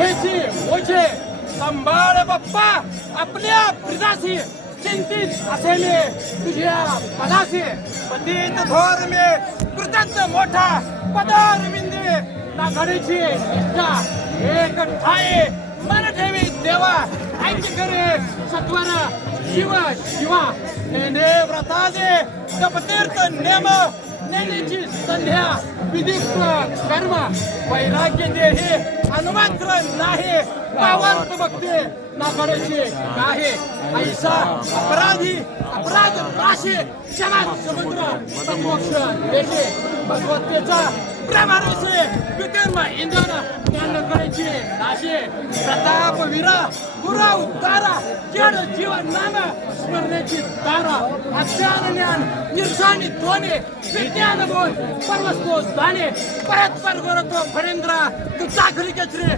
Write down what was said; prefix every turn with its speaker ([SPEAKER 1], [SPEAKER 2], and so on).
[SPEAKER 1] घ्यायची ओझे सांभाळ बाप्पा आपल्या प्रिदासी चिंतित असे मी तुझ्या पदाशी पतित थोर मी कृतज्ञ मोठा पदार मिंदे ना इच्छा निष्ठा एक ठाई मन ठेवी देवा ऐक करे सत्वर शिव शिवा नेने व्रताजे तपतीर्थ नेम नेनेची संध्या विधिक कर्म वैराग्य देहे अनुमात्र नाही पावंत बघते नागडेचे आहे ऐसा अपराधी अपराध राशी क्षमा समुद्र मोक्ष देशे भगवतेचा प्रेमारसे विकर्म इंधन ज्ञान करायचे. नाशे प्रताप वीरा गुरा उद्धारा जड जीवन नाम स्मरण्याची तारा अज्ञान ज्ञान निर्साणी ध्वनी विज्ञान बोल पर्वस्तो दाने परत पर गुरत्व फणेंद्रा तू चाकरी कचरे